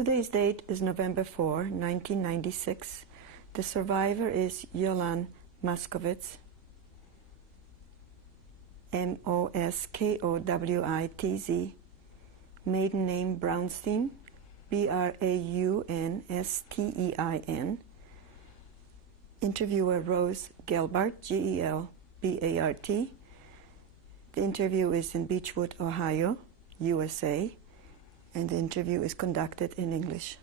Today's date is November 4, 1996. The survivor is Jolan Moskowitz, Moskowitz. Maiden name Brownstein, Braunstein. Interviewer Rose Gelbart, Gelbart. The interview is in Beechwood, Ohio, USA, and the interview is conducted in English.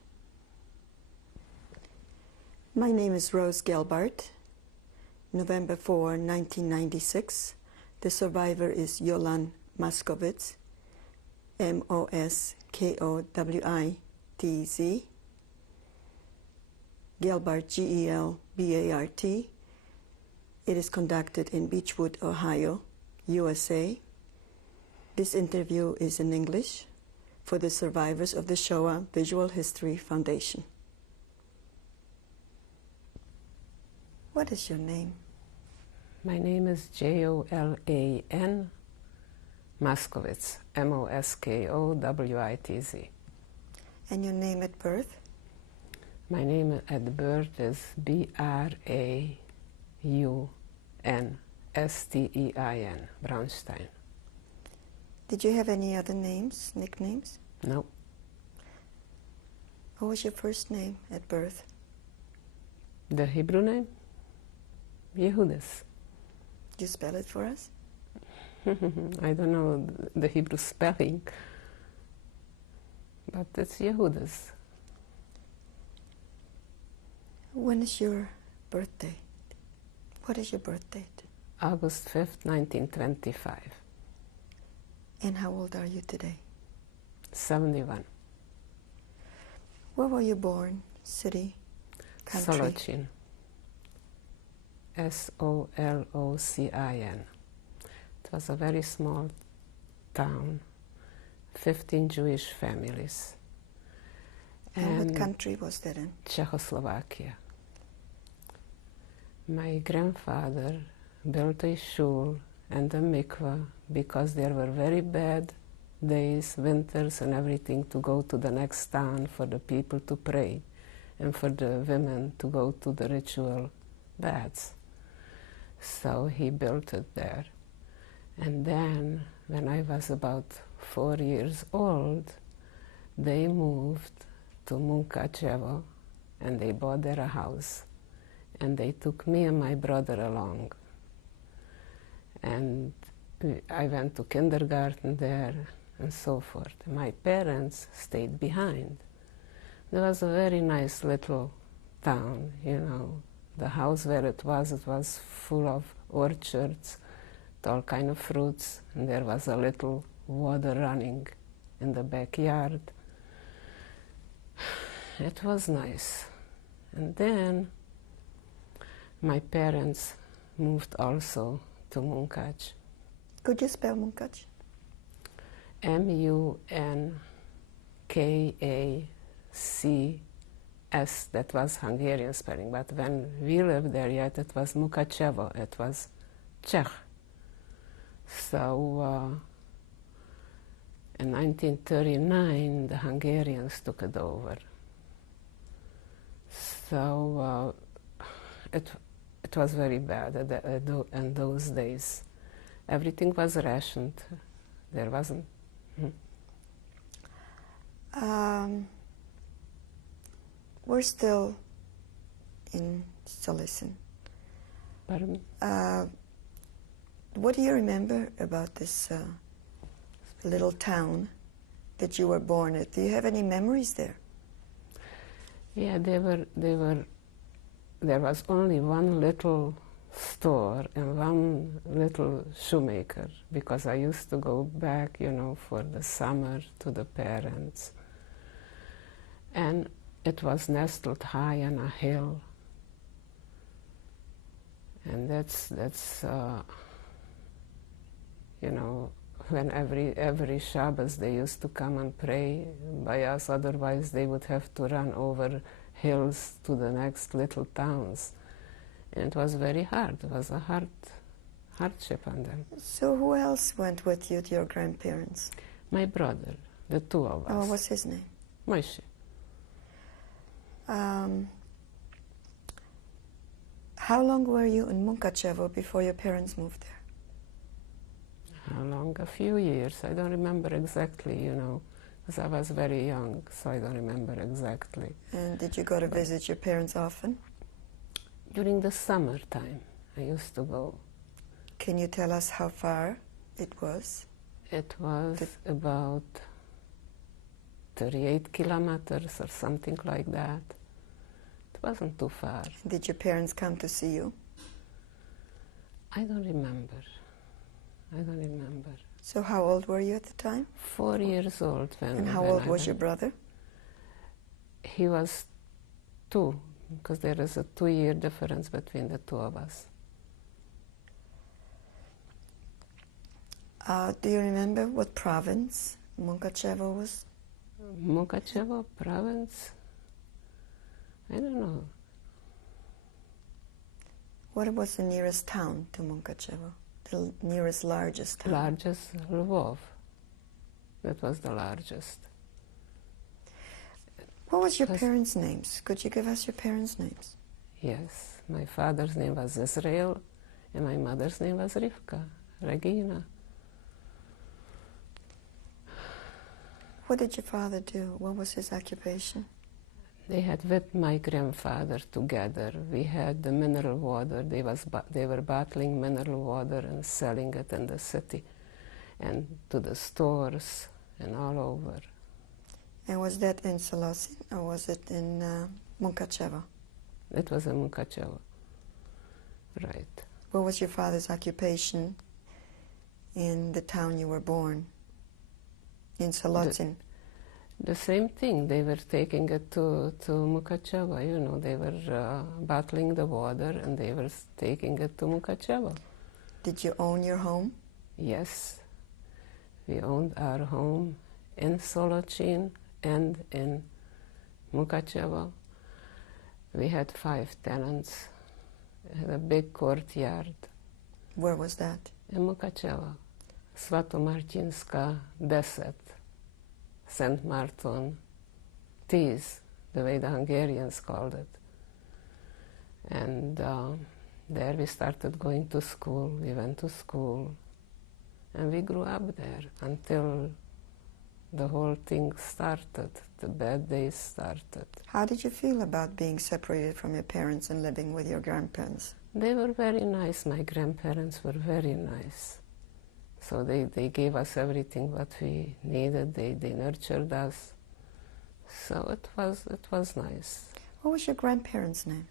My name is Rose Gelbart. November 4, 1996. The survivor is Jolan Moskowitz, Moskowitz. Gelbart, Gelbart. It is conducted in Beechwood, Ohio, USA. This interview is in English for the survivors of the Shoah Visual History Foundation. What is your name? My name is Jolan Moskowitz, Moskowitz. And your name at birth? My name at birth is Braunstein, Braunstein. Did you have any other names, nicknames? No. What was your first name at birth? The Hebrew name? Yehudas. Could you spell it for us? I don't know the Hebrew spelling, but it's Yehudas. When is your birthday? What is your birth date? August 5th, 1925. And how old are you today? 71. Where were you born? City? Country? Solocin. Solocin. It was a very small town, 15 Jewish families. And what country was that in? Czechoslovakia. My grandfather built a shul and a mikveh because there were very bad days, winters and everything, to go to the next town for the people to pray and for the women to go to the ritual baths. So he built it there. And then, when I was about 4 years old, they moved to Munkachevo and they bought there a house. And they took me and my brother along. And I went to kindergarten there and so forth. My parents stayed behind. There was a very nice little town, you know. The house where it was full of orchards, all kind of fruits, and there was a little water running in the backyard. It was nice. And then my parents moved also to Munkac. Could you spell Munkac? Munkacs. That was Hungarian spelling, but when we lived there yet, it was Mukachevo, it was Czech. So in 1939, the Hungarians took it over. So it was very bad in those days. Everything was rationed. There wasn't. We're still in Solocin. Pardon? What do you remember about this little town that you were born at? Do you have any memories there? Yeah, there was only one little store and one little shoemaker, because I used to go back, you know, for the summer to the parents. And it was nestled high on a hill. And that's you know, when every Shabbos they used to come and pray by us, otherwise they would have to run over hills to the next little towns. And it was very hard. It was a hardship on them. So who else went with you to your grandparents? My brother, the two of us. Oh, what's his name? Moshe. How long were you in Munkachevo before your parents moved there? How long? A few years. I don't remember exactly, you know, because I was very young, so I don't remember exactly. And did you go to visit your parents often? During the summertime, I used to go. Can you tell us how far it was? It was about 38 kilometers or something like that. It wasn't too far. Did your parents come to see you? I don't remember. I don't remember. So how old were you at the time? 4 years old when. And how when old I was went. your brother? He was 2, because there is a 2-year difference between the two of us. Do you remember what province Munkachevo was? Munkachevo province? I don't know. What was the nearest town to Munkachevo? The nearest largest town? Largest, Lvov. That was the largest. What was your parents' names? Could you give us your parents' names? Yes. My father's name was Israel, and my mother's name was Rivka, Regina. What did your father do? What was his occupation? They had with my grandfather together. We had the mineral water. They were bottling mineral water and selling it in the city and to the stores and all over. And was that in Solosin or was it in Munkachevo? It was in Munkachevo. Right. What was your father's occupation in the town you were born? In Solosin? The same thing. They were taking it to Munkachevo. You know, they were bottling the water and they were taking it to Munkachevo. Did you own your home? Yes. We owned our home in Solochin and in Munkachevo. We had 5 tenants. We had a big courtyard. Where was that? In Munkachevo. Svatomartinska 10. St. Martin, Tis, the way the Hungarians called it. And there we started going to school. We went to school. And we grew up there until the whole thing started, the bad days started. How did you feel about being separated from your parents and living with your grandparents? They were very nice. My grandparents were very nice. So they gave us everything what we needed. They nurtured us. So it was nice. What was your grandparents' name?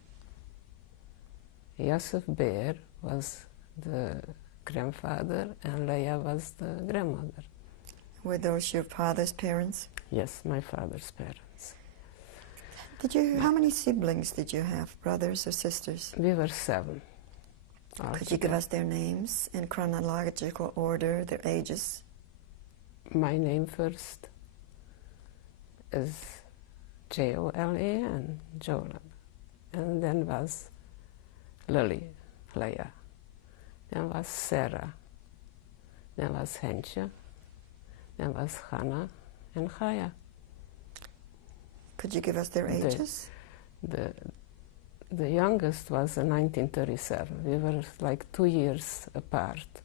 Yosef Bear was the grandfather and Leah was the grandmother. Were those your father's parents? Yes, my father's parents. How many siblings did you have, brothers or sisters? We were 7. Could you give us their names in chronological order, their ages? My name first is Jolan, Jolan. And then was Lily, Leah. Then was Sarah. Then was Hentje. Then was Hannah and Chaya. Could you give us their ages? The youngest was in 1937. We were like 2 years apart.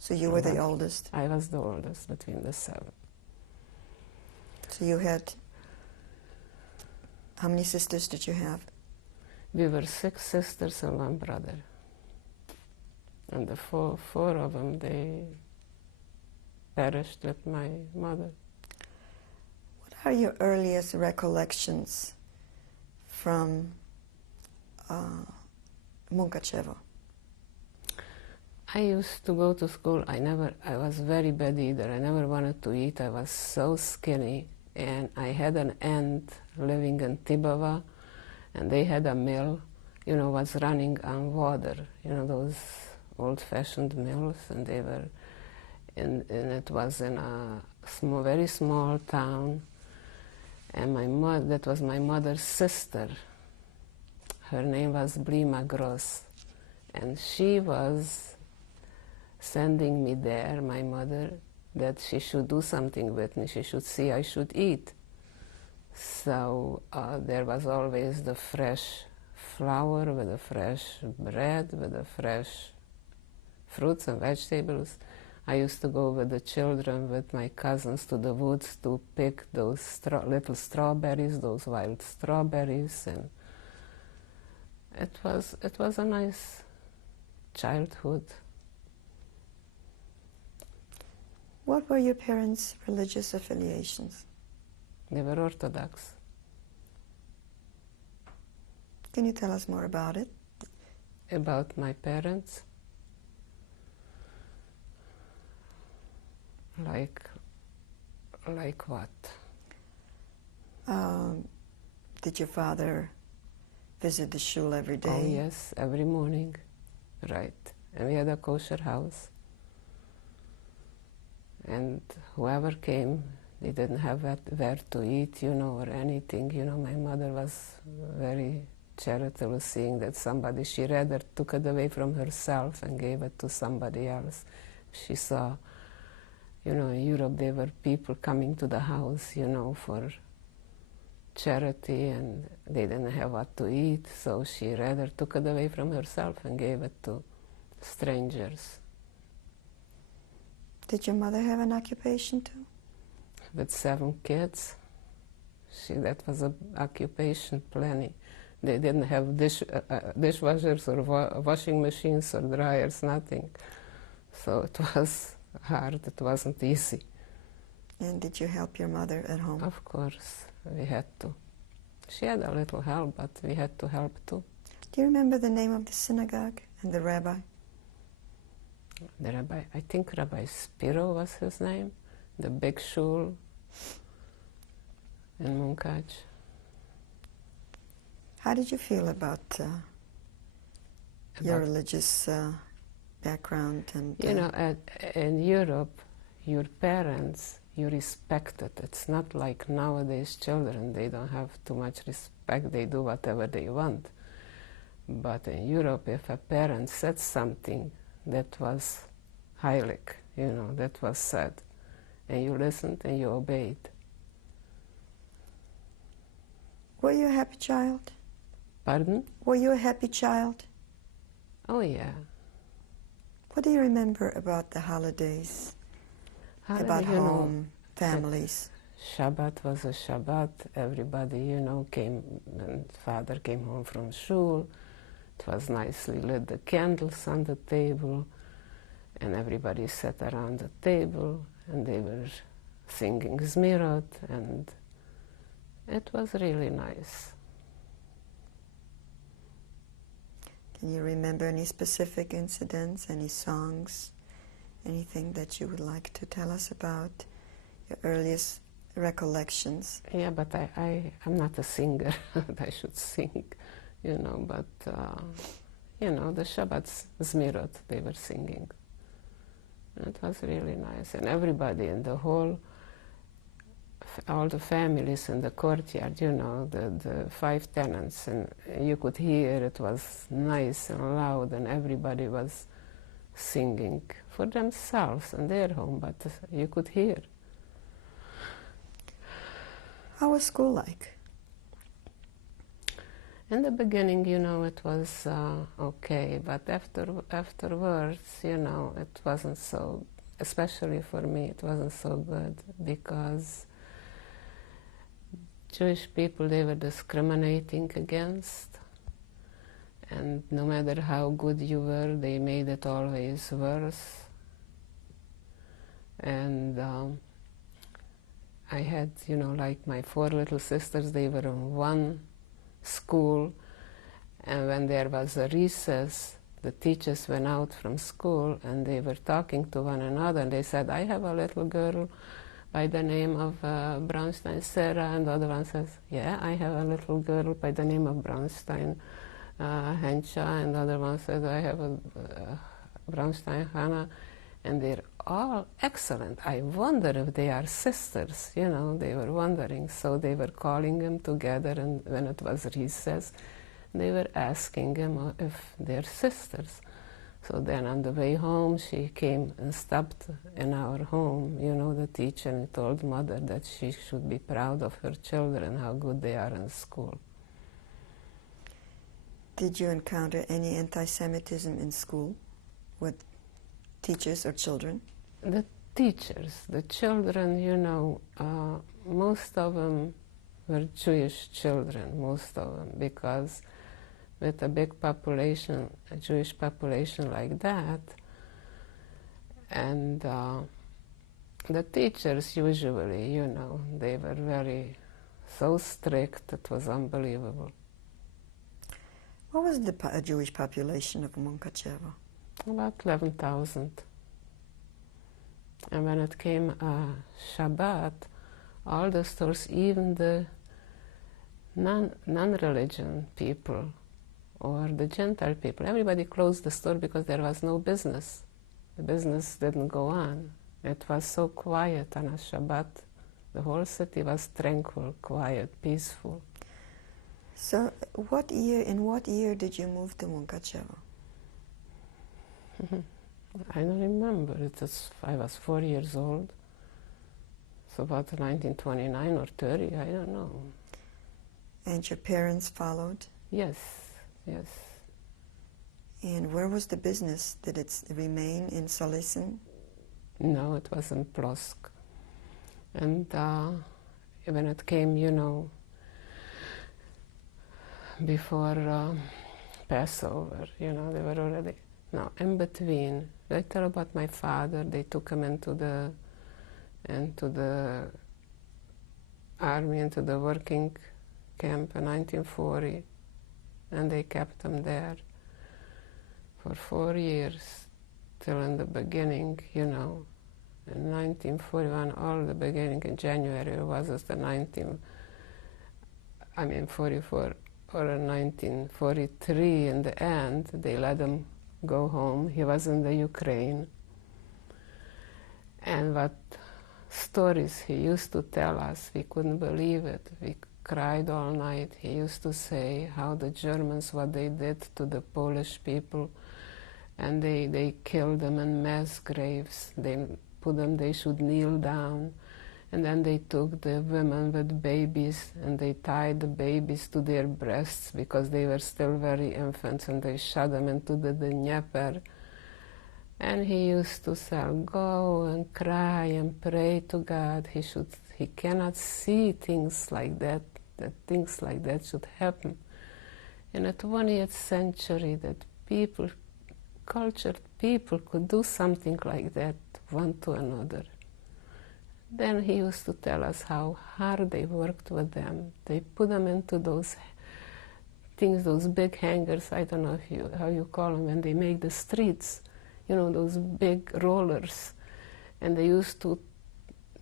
So you were the oldest? I was the oldest between the 7. So you had... How many sisters did you have? We were 6 sisters and 1 brother. And the four of them, they perished with my mother. What are your earliest recollections from Munkachevo? I used to go to school. I was very bad eater. I never wanted to eat. I was so skinny. And I had an aunt living in Tibova, and they had a mill, you know, was running on water, you know, those old-fashioned mills, and they were, and it was in a very small town. And that was my mother's sister. Her name was Blima Gross. And she was sending me there, my mother, that she should do something with me. She should see I should eat. So there was always the fresh flour with the fresh bread, with the fresh fruits and vegetables. I used to go with the children, with my cousins, to the woods to pick those little strawberries, those wild strawberries, and it was a nice childhood. What were your parents' religious affiliations? They were Orthodox. Can you tell us more about it? About my parents? Like what? Did your father visit the shul every day? Oh yes, every morning, right. And we had a kosher house. And whoever came, they didn't have where to eat, or anything. My mother was very charitable, seeing that somebody, she rather took it away from herself and gave it to somebody else. She saw, in Europe there were people coming to the house, for charity, and they didn't have what to eat, so she rather took it away from herself and gave it to strangers. Did your mother have an occupation too? With 7 kids, that was an occupation plenty. They didn't have dishwashers or washing machines or dryers, nothing. So it was hard, it wasn't easy. And did you help your mother at home? Of course, we had to. She had a little help, but we had to help too. Do you remember the name of the synagogue and the rabbi? The rabbi, I think Rabbi Spiro was his name, the big shul in Munkac. How did you feel about your religious background? And in Europe, your parents, you respect it. It's not like nowadays children, they don't have too much respect, they do whatever they want. But in Europe, if a parent said something that was heilig, that was said, and you listened and you obeyed. Were you a happy child? Pardon? Were you a happy child? Oh yeah. What do you remember about the holidays? About home, families? Shabbat was a Shabbat. Everybody, came, and father came home from shul. It was nicely lit, the candles on the table, and everybody sat around the table, and they were singing Zmirot, and it was really nice. Can you remember any specific incidents, any songs, anything that you would like to tell us about, your earliest recollections? Yeah, but I'm not a singer. I should sing, but, the Shabbat Zmirot, they were singing. It was really nice. And everybody in the hall, all the families in the courtyard, the 5 tenants, and you could hear it was nice and loud, and everybody was singing for themselves in their home, but you could hear. How was school like? In the beginning, it was okay, but afterwards, it wasn't so, especially for me, it wasn't so good, because Jewish people, they were discriminating against, and no matter how good you were, they made it always worse. And I had, like my 4 little sisters, they were in one school, and when there was a recess, the teachers went out from school and they were talking to one another, and they said, I have a little girl by the name of Braunstein Sarah, and the other one says, yeah, I have a little girl by the name of Braunstein Hensha, and the other one says, I have a Braunstein Hannah, and they're all excellent. I wonder if they are sisters, they were wondering. So they were calling them together, and when it was recess, they were asking them if they're sisters. So then on the way home, she came and stopped in our home, you know, the teacher, and told mother that she should be proud of her children, how good they are in school. Did you encounter any anti-Semitism in school with teachers or children? The teachers, the children, you know, most of them were Jewish children, most of them, because with a big population, a Jewish population like that, and the teachers usually, you know, they were very, so strict, it was unbelievable. What was the Jewish population of Munkachevo? About 11,000. And when it came Shabbat, all the stores, even the non-religion people or the Gentile people, everybody closed the store because there was no business. The business didn't go on. It was so quiet on a Shabbat. The whole city was tranquil, quiet, peaceful. So in what year did you move to Munkachevo? I don't remember. I was 4 years old. So about 1929 or 30, I don't know. And your parents followed? Yes, yes. And where was the business? Did it remain in Solesn? No, it was in Plosk. And when it came, you know, before Passover, you know, they were already... No, in between. I tell about my father. They took him into the army, into the working camp in 1940, and they kept him there for 4 years, till in the beginning, you know, in 1941, all the beginning in January was the 44, or in 1943, in the end, they let him go home. He was in the Ukraine. And what stories he used to tell us, we couldn't believe it. We cried all night. He used to say how the Germans, what they did to the Polish people, and they killed them in mass graves. They put them, they should kneel down. And then they took the women with babies and they tied the babies to their breasts because they were still very infants, and they shot them into the Dnieper. And he used to say, go and cry and pray to God. He cannot see things like that things like that should happen. In the 20th century, that people, cultured people, could do something like that one to another. Then he used to tell us how hard they worked with them. They put them into those things, those big hangers, I don't know how you call them, when they make the streets, you know, those big rollers. And they used to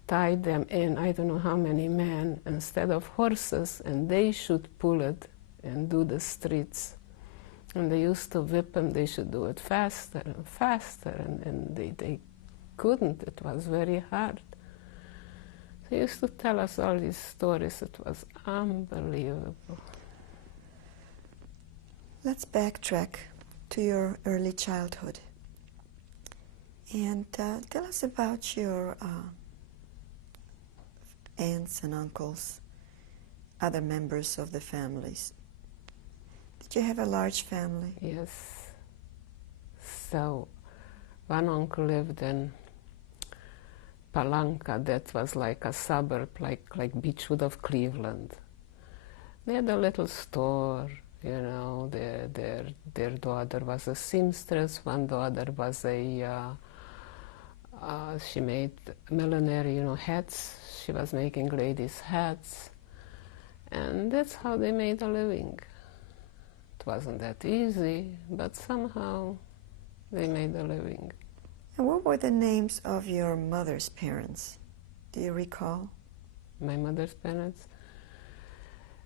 tie them in, I don't know how many men, instead of horses, and they should pull it and do the streets. And they used to whip them, they should do it faster and faster, and they couldn't, it was very hard. They used to tell us all these stories. It was unbelievable. Let's backtrack to your early childhood. And tell us about your aunts and uncles, other members of the families. Did you have a large family? Yes. So, one uncle lived in Palanca, that was like a suburb, like Beechwood of Cleveland. They had a little store, you know. Their daughter was a seamstress. One daughter was she made millinery, you know, hats. She was making ladies' hats, and that's how they made a living. It wasn't that easy, but somehow they made a living. And what were the names of your mother's parents? Do you recall? My mother's parents?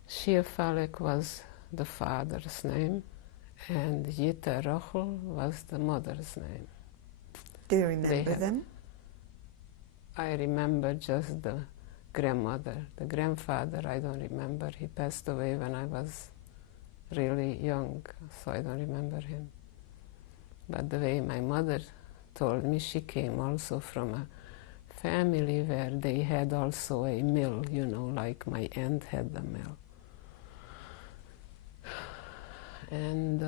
Shia Falek was the father's name, and Yita Rochel was the mother's name. Do you remember them? I remember just the grandmother. The grandfather, I don't remember. He passed away when I was really young, so I don't remember him. But the way my mother told me, she came also from a family where they had also a mill, you know, like my aunt had the mill. And,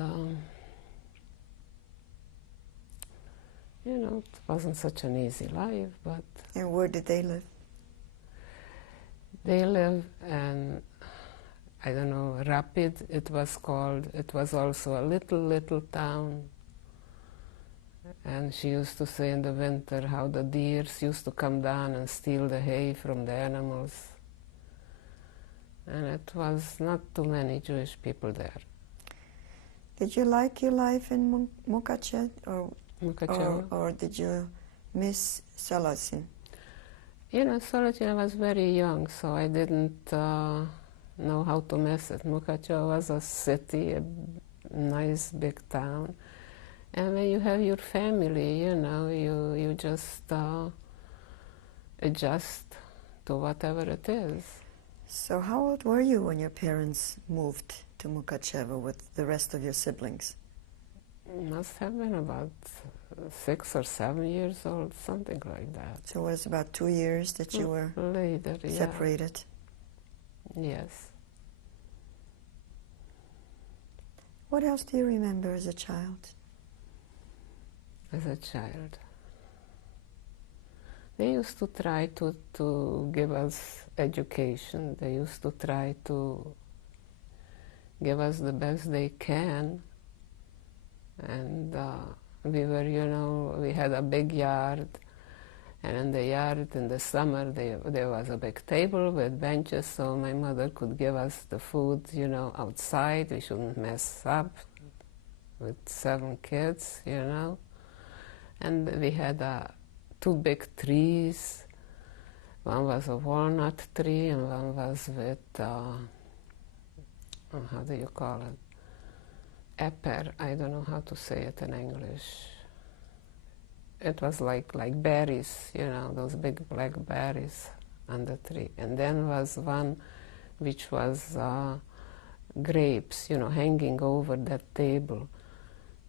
you know, it wasn't such an easy life, but... And where did they live? They live in, I don't know, Rapid, it was called. It was also a little town. And she used to say in the winter how the deers used to come down and steal the hay from the animals. And it was not too many Jewish people there. Did you like your life in Mukachev, or did you miss Salatin? You know, Salatin, I was very young, so I didn't know how to miss it. Mukachev was a city, a nice big town. And when you have your family, you know, you just adjust to whatever it is. So how old were you when your parents moved to Mukachevo with the rest of your siblings? Must have been about 6 or 7 years old, something like that. So it was about 2 years that you were later, separated? Yeah. Yes. What else do you remember as a child? As a child, they used to try to give us education. They used to try to give us the best they can. And we were, you know, we had a big yard. And in the yard, in the summer, there was a big table with benches, so my mother could give us the food, you know, outside. We shouldn't mess up with 7 kids, you know. And we had 2 big trees. One was a walnut tree, and one was with, how do you call it? Apple. I don't know how to say it in English. It was like berries, you know, those big black berries on the tree. And then was one which was grapes, you know, hanging over that table.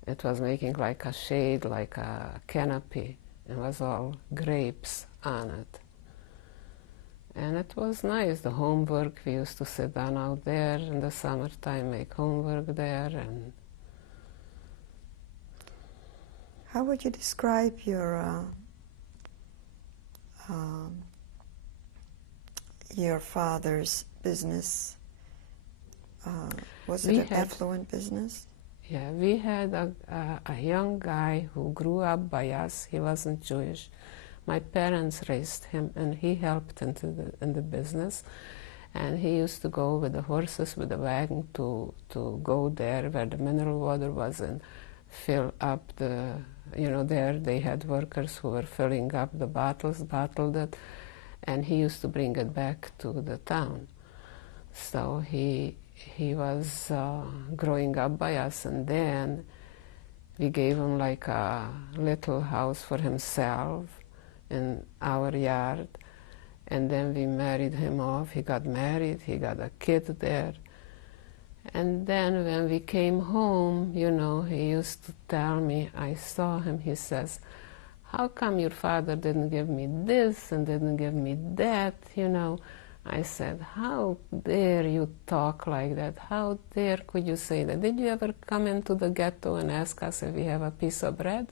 It was making like a shade, like a canopy. It was all grapes on it. And it was nice, the homework. We used to sit down out there in the summertime, make homework there. And how would you describe your father's business? Was it an affluent business? Yeah, we had a young guy who grew up by us. He wasn't Jewish. My parents raised him, and he helped in the business. And he used to go with the horses, with the wagon, to go there where the mineral water was, and fill up the, you know, there they had workers who were filling up the bottles, bottled it, and he used to bring it back to the town. So he was growing up by us, and then we gave him like a little house for himself in our yard, and then we married him off. He got married, he got a kid there. And then when we came home, you know, he used to tell me, I saw him, he says, how come your father didn't give me this and didn't give me that, you know? I said, how dare you talk like that? How dare could you say that? Did you ever come into the ghetto and ask us if we have a piece of bread?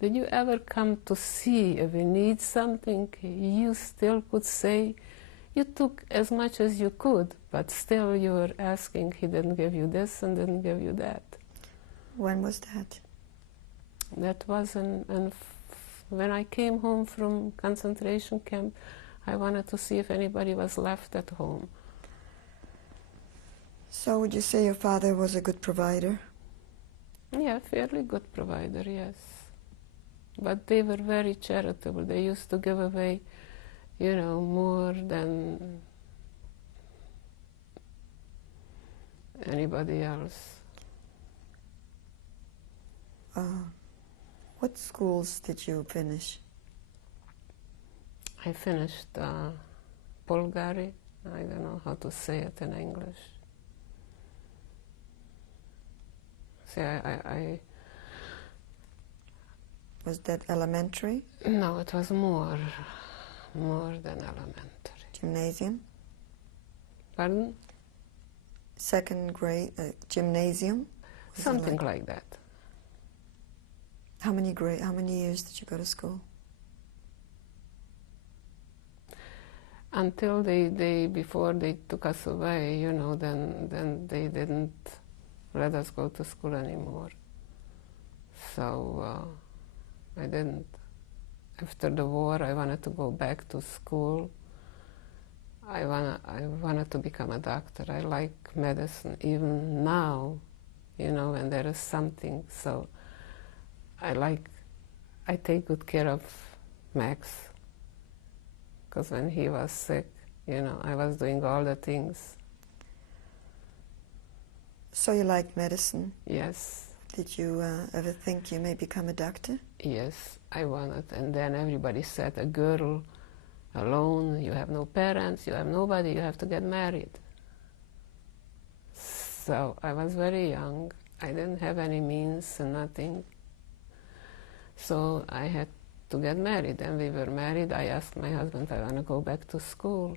Did you ever come to see if we need something? You still could say, you took as much as you could, but still you were asking, he didn't give you this and didn't give you that. When was that? That was when I came home from concentration camp. I wanted to see if anybody was left at home. So would you say your father was a good provider? Yeah, fairly good provider, yes. But they were very charitable. They used to give away, you know, more than anybody else. What schools did you finish? I finished Bulgari. I don't know how to say it in English. See, Was that elementary? No, it was more than elementary. Gymnasium? Pardon? Second grade, gymnasium? Was it Something like that. How many years did you go to school? Until before they took us away, you know, then they didn't let us go to school anymore. So I didn't. After the war, I wanted to go back to school. I wanted to become a doctor. I like medicine even now, you know, and there is something. So I take good care of Max, because when he was sick, you know, I was doing all the things. So you like medicine? Yes. Did you ever think you may become a doctor? Yes, I wanted. And then everybody said, a girl alone, you have no parents, you have nobody, you have to get married. So I was very young. I didn't have any means and nothing. So I had to get married. And we were married. I asked my husband if I want to go back to school.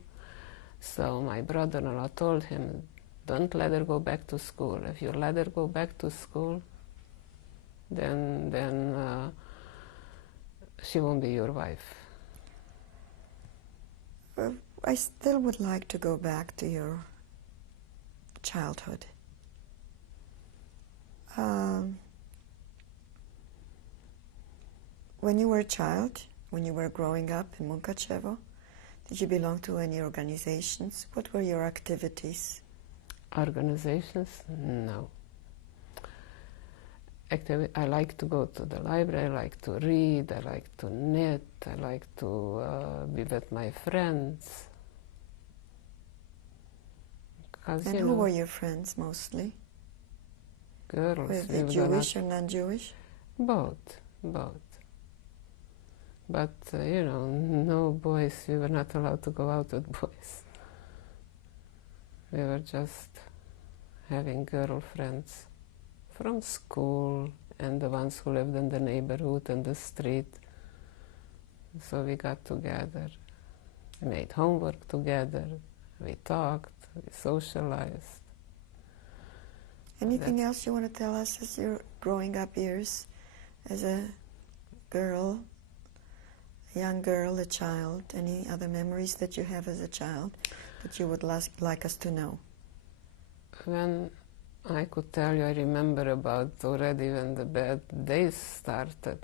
So my brother-in-law told him, don't let her go back to school. If you let her go back to school, then she won't be your wife. I still would like to go back to your childhood. When you were a child, when you were growing up in Munkachevo, did you belong to any organizations? What were your activities? Organizations? No. I like to go to the library, I like to read, I like to knit, I like to be with my friends. And who were your friends mostly? Girls. Were they Jewish or non-Jewish? Both. But, you know, no boys, we were not allowed to go out with boys. We were just having girlfriends from school and the ones who lived in the neighborhood and the street. So we got together, we made homework together, we talked, we socialized. Anything else you want to tell us as your growing up years, as a girl, a young girl, a child? Any other memories that you have as a child that you would like us to know? When I could tell you, I remember about already when the bad days started.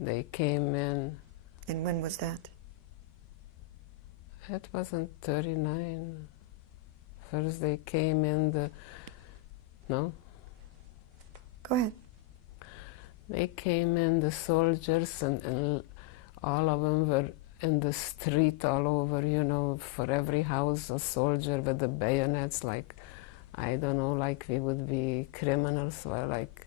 They came in. And when was that? It wasn't 39. First they came in no? Go ahead. They came in, the soldiers, and all of them were in the street all over, you know, for every house a soldier with the bayonets, like, I don't know, like we would be criminals, or like